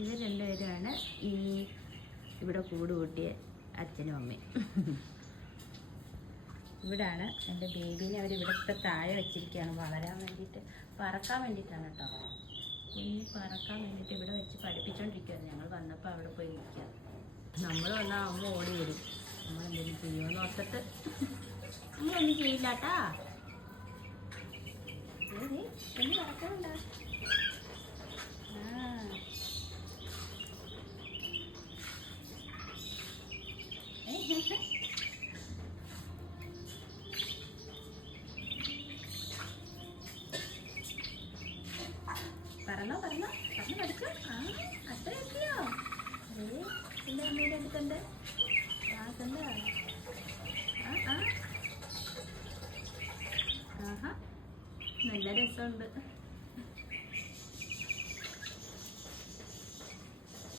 ഇവർ രണ്ടുപേരുമാണ് ഈ ഇവിടെ കൂട് കൂട്ടിയ അച്ഛനും അമ്മയും. ഇവിടാണ് എൻ്റെ ബേബീനെ അവരിവിടുത്തെ താഴെ വെച്ചിരിക്കുകയാണ് വളരാൻ വേണ്ടിയിട്ട്, പറക്കാൻ വേണ്ടിയിട്ടാണ് കേട്ടോ. കുഞ്ഞ് പറക്കാൻ വേണ്ടിയിട്ട് ഇവിടെ വെച്ച് പഠിപ്പിച്ചുകൊണ്ടിരിക്കുകയാണ്. ഞങ്ങൾ വന്നപ്പോൾ അവിടെ പോയി ഇരിക്കുക. നമ്മൾ വന്നാൽ അമ്മ ഓടി വരും. നമ്മളെന്തെങ്കിലും ചെയ്യുമെന്ന് ഓർത്തിട്ട് നമ്മളൊന്നും ചെയ്യില്ല കേട്ടാ. കുഞ്ഞ് പറക്കണുണ്ടോ? പറഞ്ഞോ പറഞ്ഞോ പറഞ്ഞ് പഠിച്ചോ. അത്ര എത്തിയോ? എൻ്റെ അമ്മയുടെ അടുത്തുണ്ട്. കണ്ടോ? ആഹാ നല്ല രസമുണ്ട്.